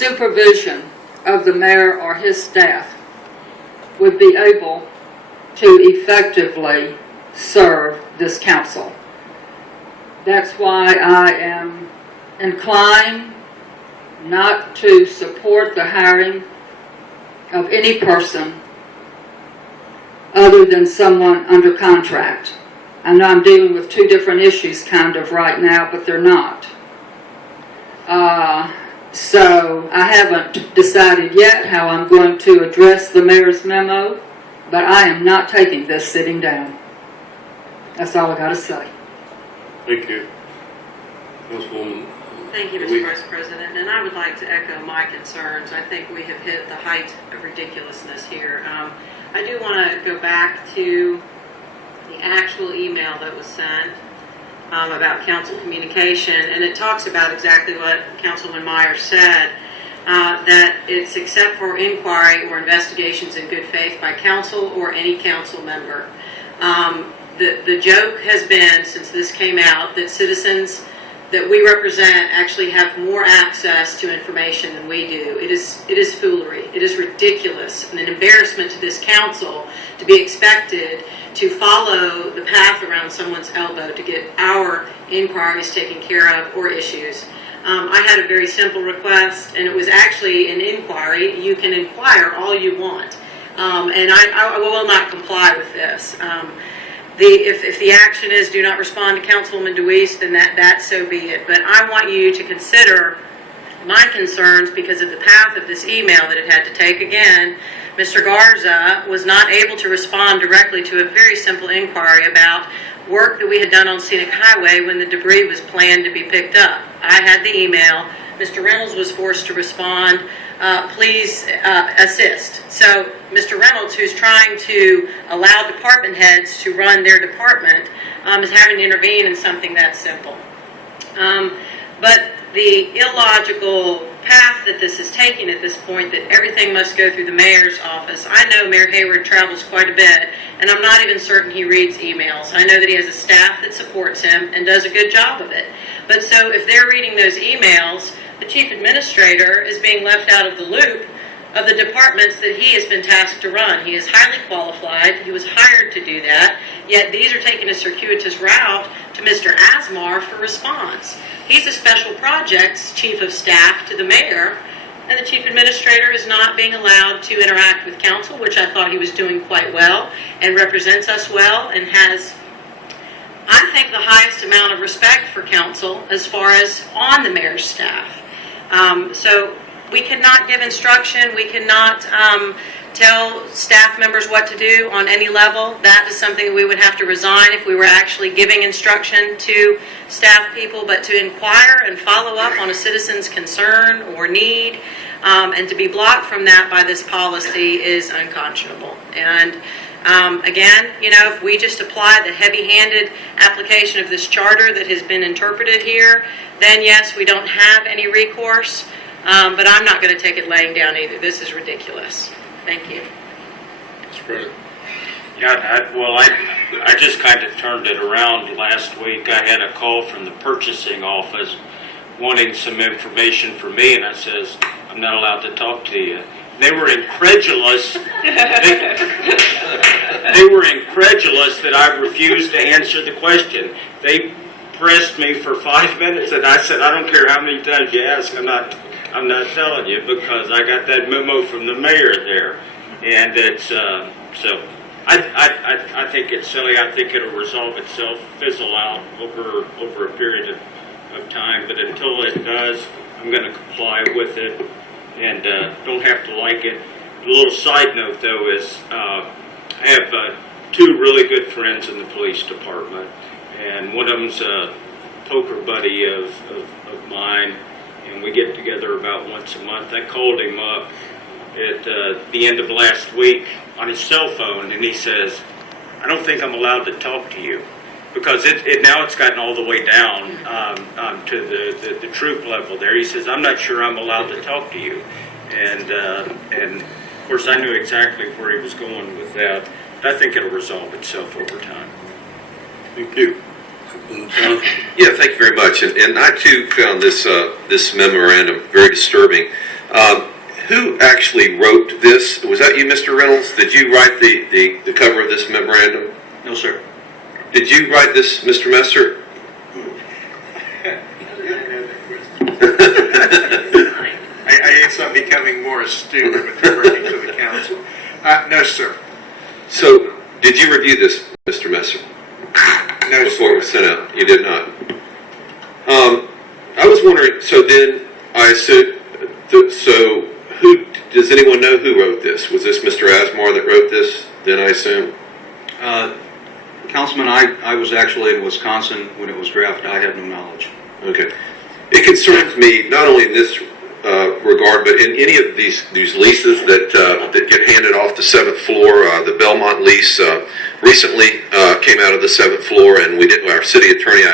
supervision of the mayor or his staff would be able to effectively serve this council. That's why I am inclined not to support the hiring of any person other than someone under contract. I know I'm dealing with two different issues kind of right now, but they're not. So I haven't decided yet how I'm going to address the mayor's memo, but I am not taking this sitting down. That's all I got to say. Thank you. Councilwoman. Thank you, Mr. Vice President, and I would like to echo my concerns. I think we have hit the height of ridiculousness here. I do want to go back to the actual email that was sent about council communication, and it talks about exactly what Councilman Meyer said, that it's except for inquiry or investigations in good faith by council or any council member. The joke has been, since this came out, that citizens that we represent actually have more access to information than we do. It is foolery. It is ridiculous and an embarrassment to this council to be expected to follow the path around someone's elbow to get our inquiries taken care of or issues. I had a very simple request, and it was actually an inquiry. You can inquire all you want, and I will not comply with this. If the action is do not respond to Councilwoman DeWeese, then that so be it. But I want you to consider my concerns because of the path of this email that it had to take. Again, Mr. Garza was not able to respond directly to a very simple inquiry about work that we had done on Scenic Highway when the debris was planned to be picked up. I had the email. Mr. Reynolds was forced to respond, please assist. So Mr. Reynolds, who's trying to allow department heads to run their department, is having to intervene in something that simple. But the illogical path that this is taking at this point, that everything must go through the mayor's office. I know Mayor Hayward travels quite a bit, and I'm not even certain he reads emails. I know that he has a staff that supports him and does a good job of it. But so if they're reading those emails, the chief administrator is being left out of the loop of the departments that he has been tasked to run. He is highly qualified. He was hired to do that, yet these are taking a circuitous route to Mr. Asmar for response. He's a special projects chief of staff to the mayor, and the chief administrator is not being allowed to interact with council, which I thought he was doing quite well and represents us well and has, I think, the highest amount of respect for council as far as on the mayor's staff. So we cannot give instruction. We cannot tell staff members what to do on any level. That is something we would have to resign if we were actually giving instruction to staff people. But to inquire and follow up on a citizen's concern or need, and to be blocked from that by this policy is unconscionable. And again, if we just apply the heavy-handed application of this charter that has been interpreted here, then yes, we don't have any recourse. But I'm not going to take it laying down either. This is ridiculous. Thank you. Mr. President. Yeah, I just kind of turned it around last week. I had a call from the purchasing office wanting some information from me, and I says, I'm not allowed to talk to you. They were incredulous. They were incredulous that I refused to answer the question. They pressed me for 5 minutes, and I said, I don't care how many times you ask, I'm not telling you, because I got that memo from the mayor there, and it's so I think it's silly. I think it'll resolve itself, fizzle out over a period of time. But until it does, I'm going to comply with it, and don't have to like it. A little side note though is I have two really good friends in the police department, and one of them's a poker buddy of mine. And we get together about once a month. I called him up at the end of last week on his cell phone, and he says, I don't think I'm allowed to talk to you, because now it's gotten all the way down to the troop level there. He says, I'm not sure I'm allowed to talk to you. And of course, I knew exactly where he was going with that. I think it'll resolve itself over time. Thank you. John? Yeah, thank you very much. And I too found this memorandum very disturbing. Who actually wrote this? Was that you, Mr. Reynolds? Did you write the cover of this memorandum? No, sir. Did you write this, Mr. Messer? I guess I'm becoming more astute with referring to the council. No, sir. So, did you review this, Mr. Messer? No, Before it was sir. sent out? You did not. I was wondering, so then I assume, so who, does anyone know who wrote this? Was this Mr. Asmar that wrote this, then I assume? Councilman, I was actually in Wisconsin when it was drafted. I had no knowledge. Okay. It concerns me not only in this regard, but in any of these leases that get handed off the 7th floor. The Belmont lease recently came out of the 7th floor, and we did. Our city attorney,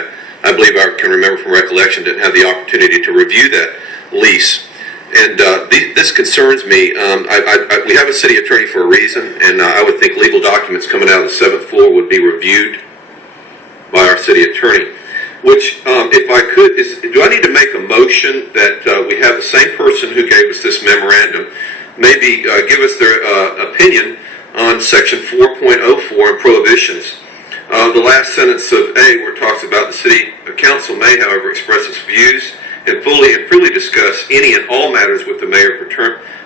I believe I can remember from recollection, didn't have the opportunity to review that lease. And this concerns me. We have a city attorney for a reason, and I would think legal documents coming out of the 7th floor would be reviewed by our city attorney. Which, if I could, do I need to make a motion that we have the same person who gave us this memorandum maybe give us their opinion on Section 4.04 and prohibitions? The last sentence of A, where it talks about the city council may, however, express its views and fully and freely discuss any and all matters with the mayor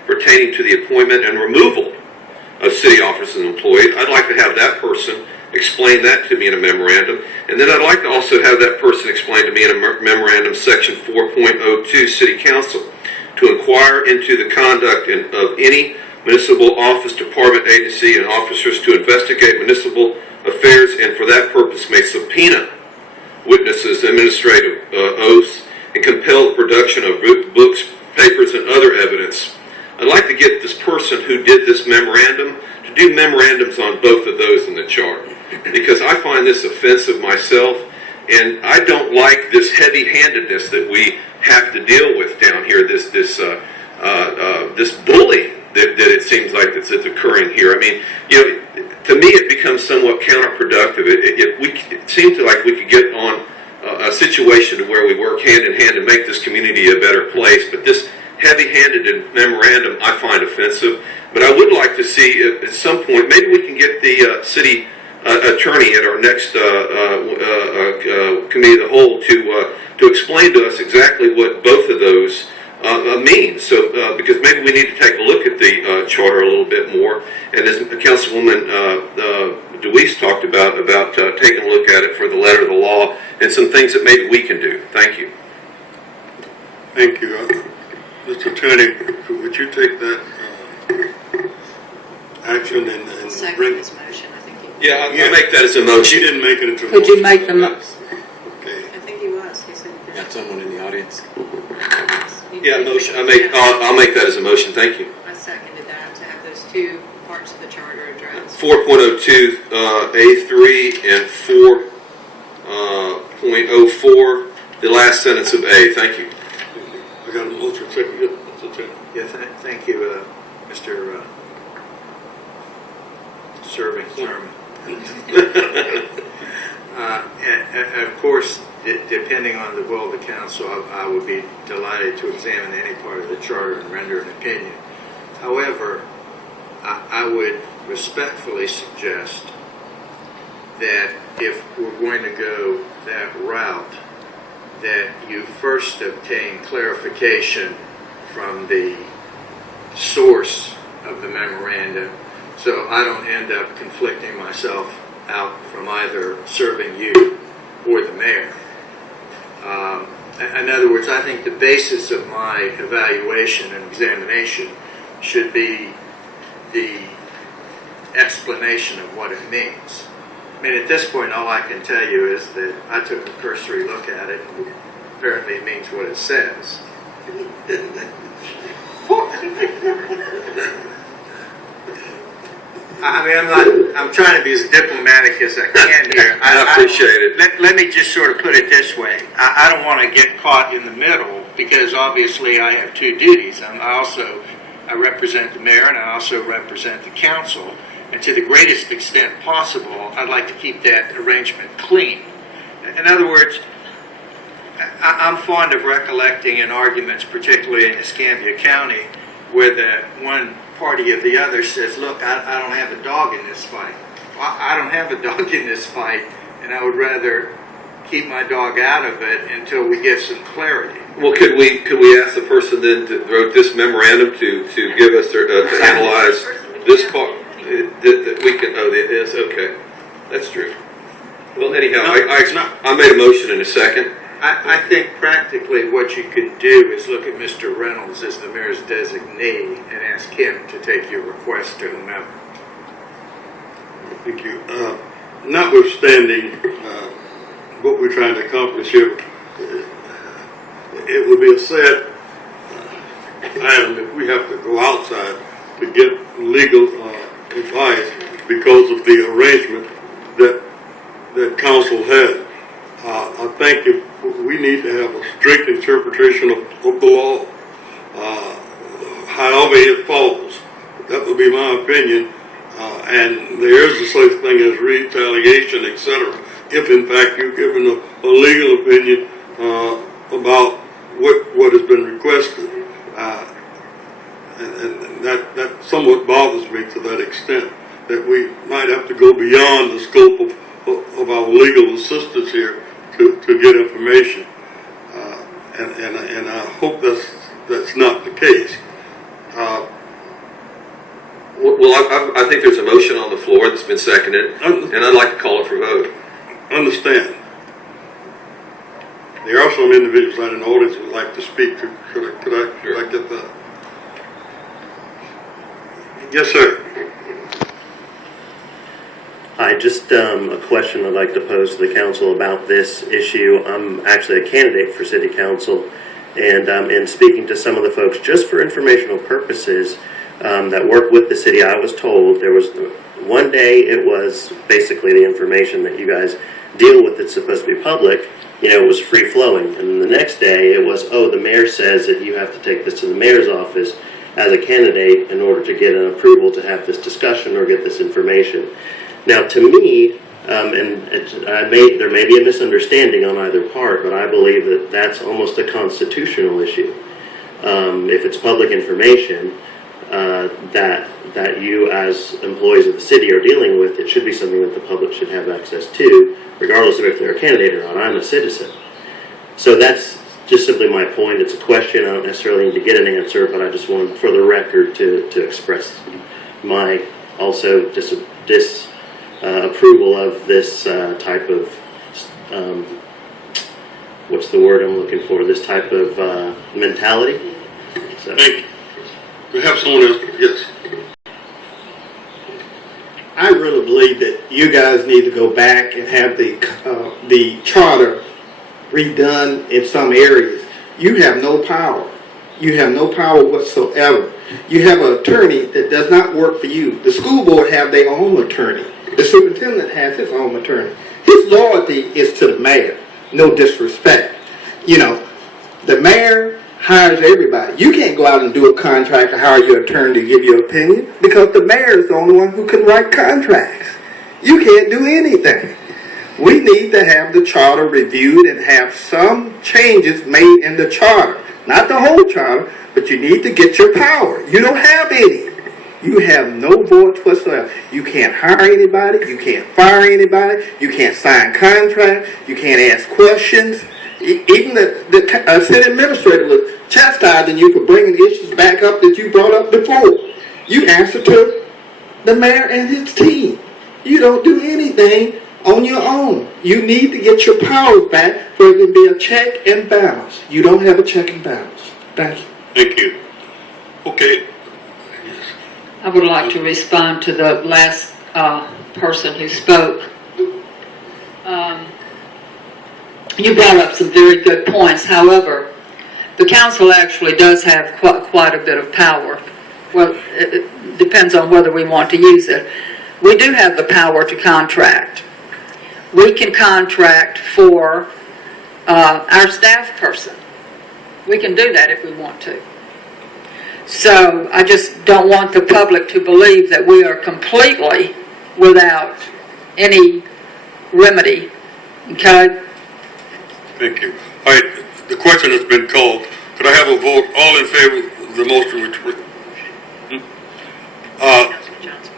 pertaining to the appointment and removal of city officers and employees. I'd like to have that person explain that to me in a memorandum. And then I'd like to also have that person explain to me in a memorandum Section 4.02 City Council to inquire into the conduct of any municipal office, department, agency, and officers to investigate municipal affairs, and for that purpose may subpoena witnesses, administrative oaths, and compel the production of books, papers, and other evidence. I'd like to get this person who did this memorandum to do memorandums on both of those in the chart, because I find this offensive myself, and I don't like this heavy-handedness that we have to deal with down here. This bullying that it seems like that's occurring here. I mean, to me, it becomes somewhat counterproductive. It seems like we could get on a situation to where we work hand in hand to make this community a better place, but this heavy-handed memorandum I find offensive. But I would like to see at some point, maybe we can get the city attorney at our next committee of the whole to explain to us exactly what both of those mean. So because maybe we need to take a look at the charter a little bit more. And as Councilwoman DeWeese talked about taking a look at it for the letter of the law and some things that maybe we can do. Thank you. Thank you. Mr. Attorney, would you take that action and Second bring his motion, I think he, Yeah, I'll make that as a motion. She didn't make it into a Could you motion. make them? Okay. I think he was, he said. he Got someone in the audience. did. Yeah, motion. I'll make that as a motion. Thank you. I seconded that, to have those two parts of the charter addressed. 4.02 A3 and 4.04, the last sentence of A. Thank you. I got a motion second. Yeah, Mr. Attorney. Yeah, thank you, Mr. Serving Chairman. And of course, depending on the will of the council, I would be delighted to examine any part of the charter and render an opinion. However, I would respectfully suggest that if we're going to go that route, that you first obtain clarification from the source of the memorandum, so I don't end up conflicting myself out from either serving you or the mayor. In other words, I think the basis of my evaluation and examination should be the explanation of what it means. I mean, at this point, all I can tell you is that I took a cursory look at it, and apparently it means what it says. I mean, I'm trying to be as diplomatic as I can here. I appreciate it. Let me just sort of put it this way. I don't want to get caught in the middle, because obviously I have two duties. I represent the mayor, and I also represent the council. And to the greatest extent possible, I'd like to keep that arrangement clean. In other words, I'm fond of recollecting in arguments, particularly in Escambia County, where the one party or the other says, look, I don't have a dog in this fight. Well, I don't have a dog in this fight, and I would rather keep my dog out of it until we get some clarity. Well, could we ask the person then that wrote this memorandum to give us, to analyze this part, that we can, oh, it is, okay. That's true. Well, anyhow, I made a motion in a second. I think practically what you could do is look at Mr. Reynolds as the mayor's designee and ask him to take your request to whomever. Thank you. Notwithstanding what we're trying to accomplish here, it would be a sad item if we have to go outside to get legal advice because of the arrangement that council had. I think if we need to have a strict interpretation of the law, however it falls. That would be my opinion. And there is a such thing as retaliation, etc. If in fact you're given a legal opinion about what has been requested, and that somewhat bothers me to that extent that we might have to go beyond the scope of our legal assistance here to get information, and I hope that's not the case. Well, I think there's a motion on the floor that's been seconded, and I'd like to call it for vote. Understand. There are some individuals out in the audience who would like to speak. Could I get that? Yes, sir. Hi, just a question I'd like to pose to the council about this issue. I'm actually a candidate for city council, and in speaking to some of the folks, just for informational purposes, that work with the city, I was told there was one day it was basically the information that you guys deal with that's supposed to be public, it was free flowing. And the next day it was, oh, the mayor says that you have to take this to the mayor's office as a candidate in order to get an approval to have this discussion or get this information. Now, to me, there may be a misunderstanding on either part, but I believe that that's almost a constitutional issue. If it's public information that you as employees of the city are dealing with, it should be something that the public should have access to, regardless of if they're a candidate or not. I'm a citizen. So that's just simply my point. It's a question. I don't necessarily need to get an answer, but I just wanted, for the record, to express my also approval of this type of, what's the word I'm looking for, this type of mentality. So. Thank you. We have someone else. Yes. I really believe that you guys need to go back and have the charter redone in some areas. You have no power. You have no power whatsoever. You have an attorney that does not work for you. The school board have their own attorney. The superintendent has his own attorney. His loyalty is to the mayor. No disrespect. The mayor hires everybody. You can't go out and do a contract or hire your attorney to give your opinion because the mayor is the only one who can write contracts. You can't do anything. We need to have the charter reviewed and have some changes made in the charter. Not the whole charter, but you need to get your power. You don't have any. You have no voice whatsoever. You can't hire anybody. You can't fire anybody. You can't sign contracts. You can't ask questions. Even the city administrator was chastising you for bringing issues back up that you brought up before. You answer to the mayor and his team. You don't do anything on your own. You need to get your powers back for it to be a check and balance. You don't have a check and balance. Thank you. Thank you. Okay. I would like to respond to the last person who spoke. You brought up some very good points. However, the council actually does have quite a bit of power. Well, it depends on whether we want to use it. We do have the power to contract. We can contract for our staff person. We can do that if we want to. So I just don't want the public to believe that we are completely without any remedy. Okay? Thank you. All right, the question has been called. Could I have a vote? All in favor of the motion? Councilman Johnson.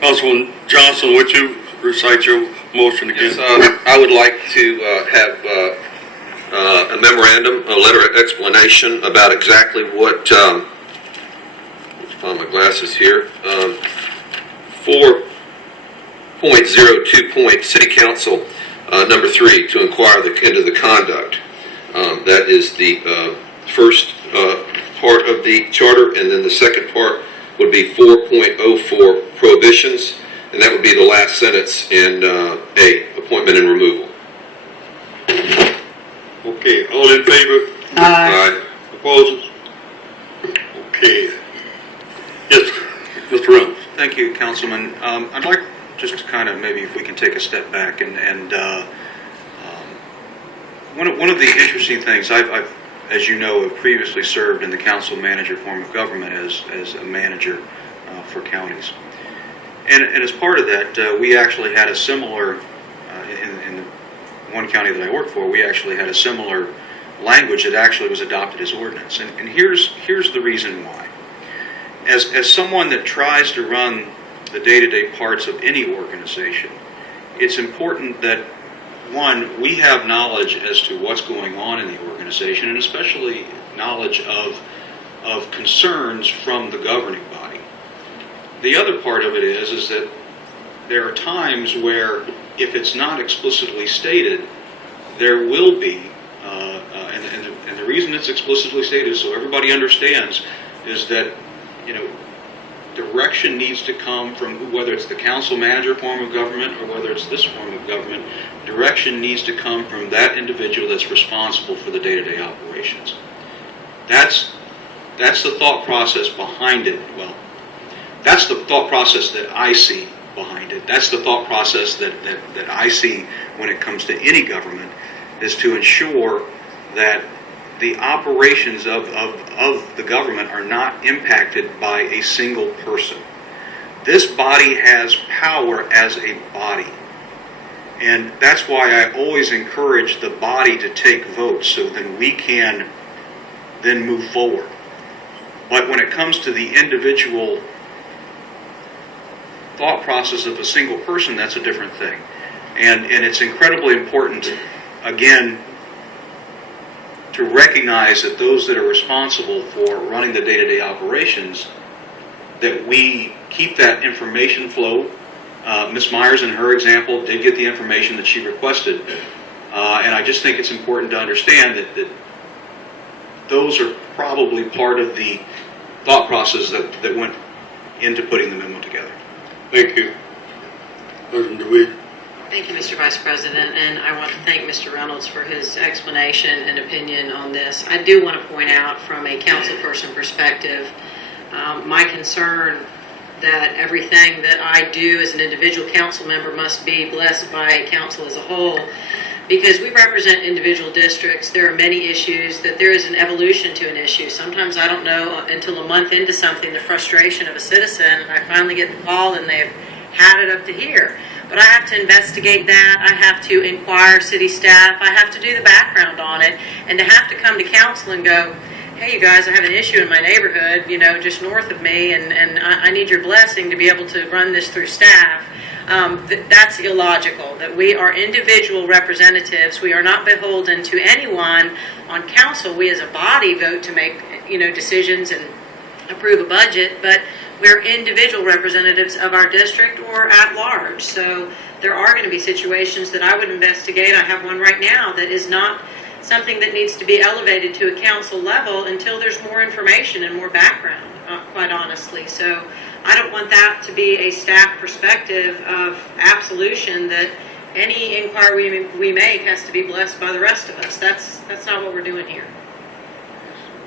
Councilman Johnson, would you recite your motion again? Yes, I would like to have a memorandum, a letter of explanation about exactly what, let's find my glasses here, 4.02 City Council, number 3, to inquire into the conduct. That is the first part of the charter, and then the second part would be 4.04 prohibitions, and that would be the last sentence in A, appointment and removal. Okay, all in favor? Aye. Opposed? Okay. Yes, Mr. Reynolds. Thank you, Councilman. I'd like just to kind of maybe if we can take a step back and one of the interesting things I've as you know, have previously served in the council manager form of government as a manager for counties. And as part of that, we actually had a similar, in the one county that I worked for, we actually had a similar language that actually was adopted as ordinance. And here's the reason why. As someone that tries to run the day-to-day parts of any organization, it's important that, one, we have knowledge as to what's going on in the organization, and especially knowledge of concerns from the governing body. The other part of it is that there are times where, if it's not explicitly stated, there will be, and the reason it's explicitly stated, so everybody understands, is that, direction needs to come from, whether it's the council manager form of government or whether it's this form of government, direction needs to come from that individual that's responsible for the day-to-day operations. That's the thought process behind it. Well, that's the thought process that I see behind it. That's the thought process that I see when it comes to any government, is to ensure that the operations of the government are not impacted by a single person. This body has power as a body. And that's why I always encourage the body to take votes, so then we can then move forward. But when it comes to the individual thought process of a single person, that's a different thing. And it's incredibly important, again, to recognize that those that are responsible for running the day-to-day operations, that we keep that information flow. Ms. Myers, in her example, did get the information that she requested. And I just think it's important to understand that those are probably part of the thought process that went into putting the memo together. Thank you. President DeWitt. Thank you, Mr. Vice President, and I want to thank Mr. Reynolds for his explanation and opinion on this. I do want to point out, from a councilperson perspective, my concern that everything that I do as an individual council member must be blessed by council as a whole, because we represent individual districts. There are many issues that there is an evolution to an issue. Sometimes I don't know until a month into something the frustration of a citizen, and I finally get the call and they've had it up to here. But I have to investigate that. I have to inquire city staff. I have to do the background on it. And to have to come to council and go, hey, you guys, I have an issue in my neighborhood, just north of me, and I need your blessing to be able to run this through staff. That's illogical. That we are individual representatives. We are not beholden to anyone on council. We as a body vote to make, decisions and approve a budget, but we're individual representatives of our district or at large. So there are going to be situations that I would investigate. I have one right now that is not something that needs to be elevated to a council level until there's more information and more background, quite honestly. So I don't want that to be a staff perspective of absolution that any inquiry we make has to be blessed by the rest of us. That's not what we're doing here.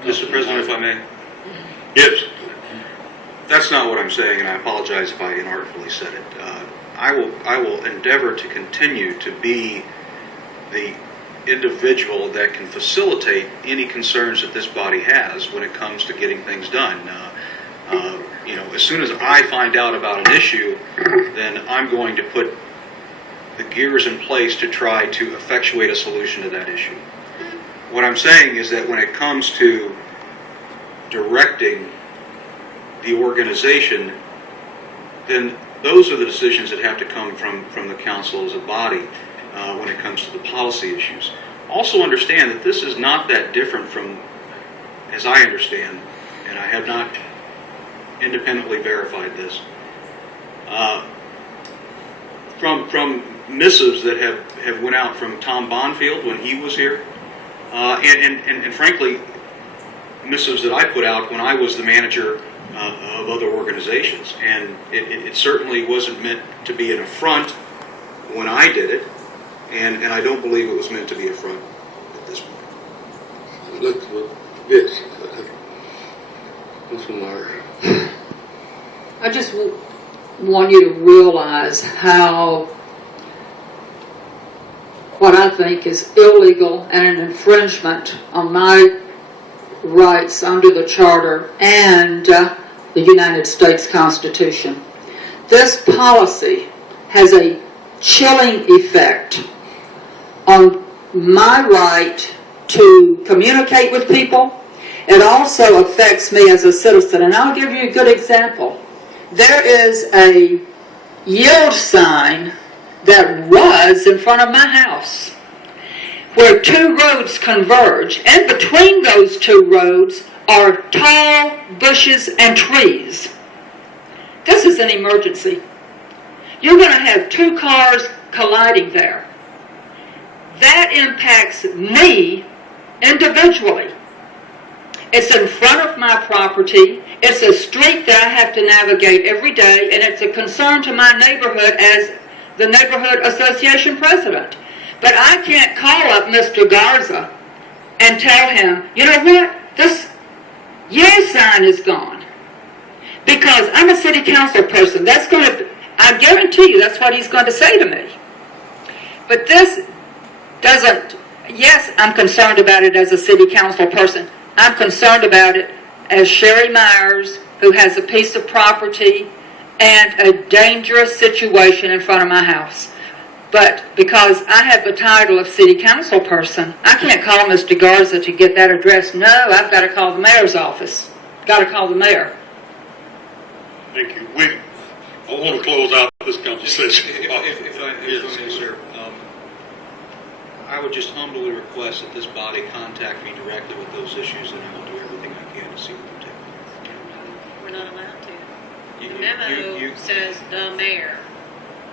Mr. President, if I may. Yes. That's not what I'm saying, and I apologize if I inartfully said it. I will endeavor to continue to be the individual that can facilitate any concerns that this body has when it comes to getting things done. As soon as I find out about an issue, then I'm going to put the gears in place to try to effectuate a solution to that issue. What I'm saying is that when it comes to directing the organization, then those are the decisions that have to come from the council as a body when it comes to the policy issues. Also understand that this is not that different from, as I understand, and I have not independently verified this, from missives that have went out from Tom Bonfield when he was here, and frankly, missives that I put out when I was the manager of other organizations. And it certainly wasn't meant to be an affront when I did it, and I don't believe it was meant to be an affront at this point. Look, this. What's the matter? I just want you to realize how what I think is illegal and an infringement on my rights under the Charter and the United States Constitution. This policy has a chilling effect on my right to communicate with people. It also affects me as a citizen, and I'll give you a good example. There is a yield sign that was in front of my house where two roads converge, and between those two roads are tall bushes and trees. This is an emergency. You're going to have two cars colliding there. That impacts me individually. It's in front of my property. It's a street that I have to navigate every day, and it's a concern to my neighborhood as the neighborhood association president. But I can't call up Mr. Garza and tell him, you know what, this yes sign is gone. Because I'm a city council person. That's going to, I guarantee you that's what he's going to say to me. But this doesn't, yes, I'm concerned about it as a city council person. I'm concerned about it as Sherry Myers, who has a piece of property and a dangerous situation in front of my house. But because I have the title of city council person, I can't call Mr. Garza to get that address. No, I've got to call the mayor's office. Got to call the mayor. Thank you. I want to close out this conversation. If I may, sir, I would just humbly request that this body contact me directly with those issues, and I will do everything I can to see what they're taking. We're not allowed to. You- The you- memo you- says the mayor.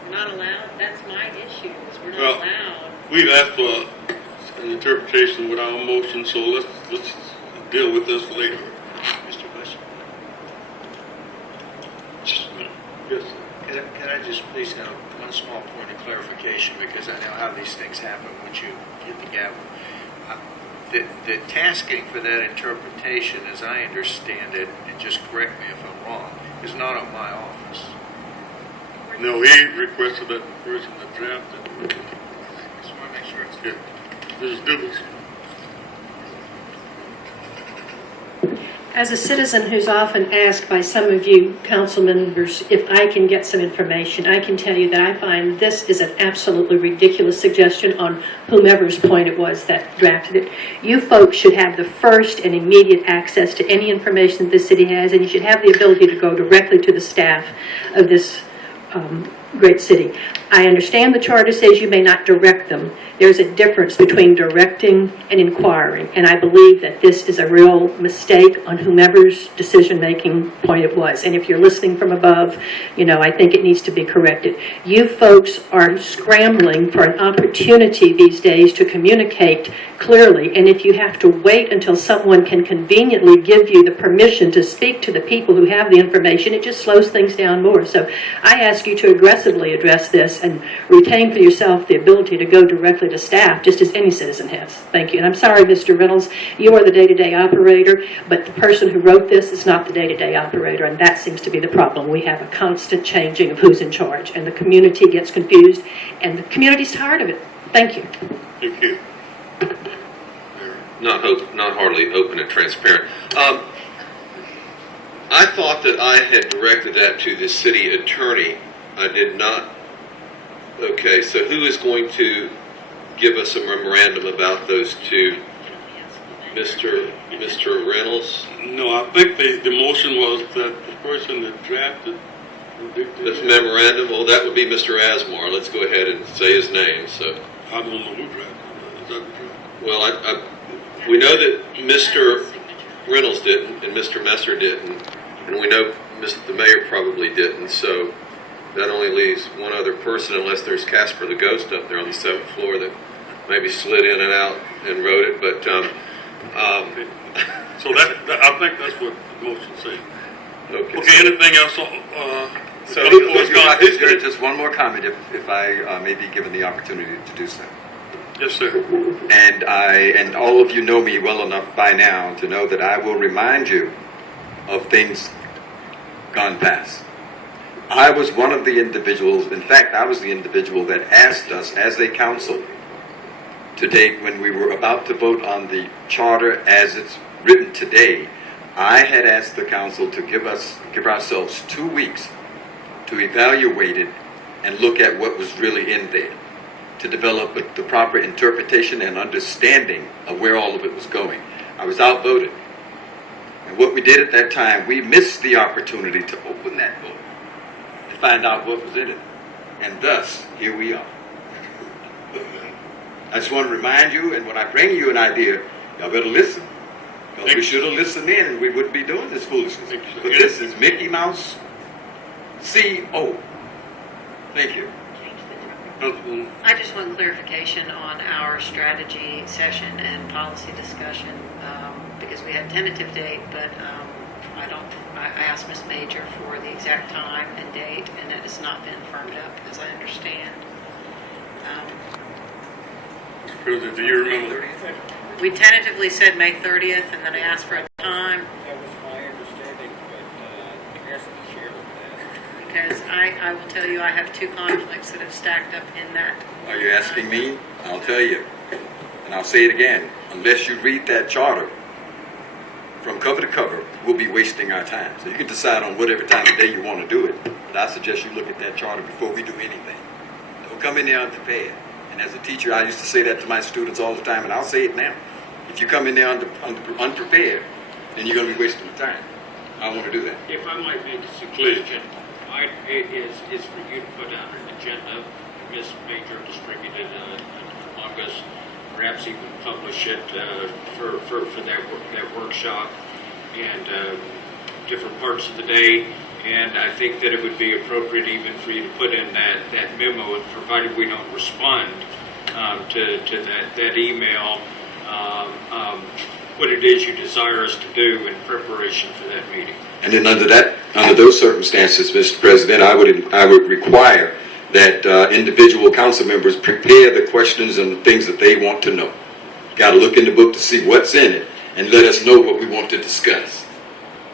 We're not allowed. That's my issues. We're not Well, allowed. We've asked for an interpretation with our motion, so let's deal with this later. Mr. Bush? Just a minute. Yes. Can I just please have one small point of clarification, because I know how these things happen once you get the gavel. The tasking for that interpretation, as I understand it, and just correct me if I'm wrong, is not on my office. No, he requested that person to draft it. Just want to make sure it's Yeah. Mrs. Dibbles. As a citizen who's often asked by some of you council members if I can get some information, I can tell you that I find this is an absolutely ridiculous suggestion on whomever's point it was that drafted it. You folks should have the first and immediate access to any information that the city has, and you should have the ability to go directly to the staff of this great city. I understand the charter says you may not direct them. There's a difference between directing and inquiring, and I believe that this is a real mistake on whomever's decision-making point it was. And if you're listening from above, I think it needs to be corrected. You folks are scrambling for an opportunity these days to communicate clearly, and if you have to wait until someone can conveniently give you the permission to speak to the people who have the information, it just slows things down more. So I ask you to aggressively address this and retain for yourself the ability to go directly to staff, just as any citizen has. Thank you. And I'm sorry, Mr. Reynolds, you are the day-to-day operator, but the person who wrote this is not the day-to-day operator, and that seems to be the problem. We have a constant changing of who's in charge, and the community gets confused, and the community's tired of it. Thank you. Thank you. Not hardly open and transparent. I thought that I had directed that to the city attorney. I did not Okay, so who is going to give us a memorandum about those two? Mr. Reynolds? No, I think the motion was that the person that drafted This memorandum, well, that would be Mr. Asmar. Let's go ahead and say his name, so. I don't know who drafted it. Is that the draft? Well, we know that Mr. Reynolds didn't, and Mr. Messer didn't, and we know the mayor probably didn't, so that only leaves one other person, unless there's Casper the Ghost up there on the 7th floor that maybe slid in and out and wrote it, but, So I think that's what the motion said. okay. Okay, anything else? So who's going just one more comment, if I may be given the opportunity to do so. Yes, sir. And all of you know me well enough by now to know that I will remind you of things gone past. I was one of the individuals, in fact, I was the individual that asked us as a council to date when we were about to vote on the charter as it's written today. I had asked the council to give ourselves 2 weeks to evaluate it and look at what was really in there, to develop the proper interpretation and understanding of where all of it was going. I was outvoted. And what we did at that time, we missed the opportunity to open that book and find out what was in it. And thus, here we are. I just want to remind you, and when I bring you an idea, y'all better listen. Because we should have listened in and we wouldn't be doing this foolishness. But this is Mickey Mouse CO. Thank you. I just want clarification on our strategy session and policy discussion, because we had tentative date, but I asked Ms. Major for the exact time and date, and it has not been firmed up, as I understand. Mr. President, do you remember? We tentatively said May 30th, and then I asked for a time. That was my understanding, but I asked the chair that. Because I will tell you, I have 2 conflicts that have stacked up in that. Are you asking me? I'll tell you. And I'll say it again. Unless you read that charter from cover to cover, we'll be wasting our time. So you can decide on whatever time of day you want to do it. But I suggest you look at that charter before we do anything. Don't come in there unprepared. And as a teacher, I used to say that to my students all the time, and I'll say it now. If you come in there unprepared, then you're going to be wasting your time. I want to do that. If I might make a suggestion, it is for you to put out an agenda. Ms. Major distributed among us, perhaps even publish it for that workshop and different parts of the day. And I think that it would be appropriate even for you to put in that memo, provided we don't respond to that email, what it is you desire us to do in preparation for that meeting. And then under those circumstances, Mr. President, I would require that individual council members prepare the questions and the things that they want to know. Got to look in the book to see what's in it and let us know what we want to discuss.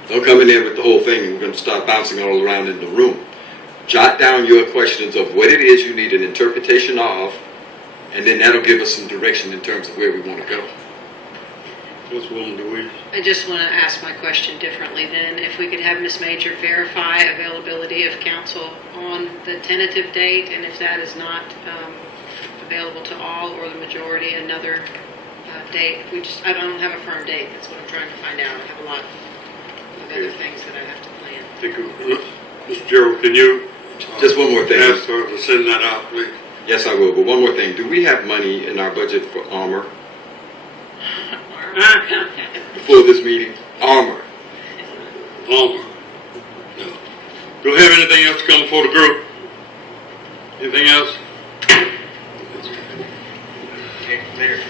Don't come in there with the whole thing and we're going to start bouncing all around in the room. Jot down your questions of what it is you need an interpretation of, and then that'll give us some direction in terms of where we want to go. Councilwoman DeWeese. I just want to ask my question differently then. If we could have Ms. Major verify availability of council on the tentative date, and if that is not available to all or the majority, another date. I don't have a firm date. That's what I'm trying to find out. I have a lot of other things that I have to plan. Thank you. Mr. Gerald, can you Just one more thing. ask her to send that out, please? Yes, I will. But one more thing. Do we have money in our budget for armor for this meeting? Armor. No. Do we have anything else to come before the group? Anything else? Mayor,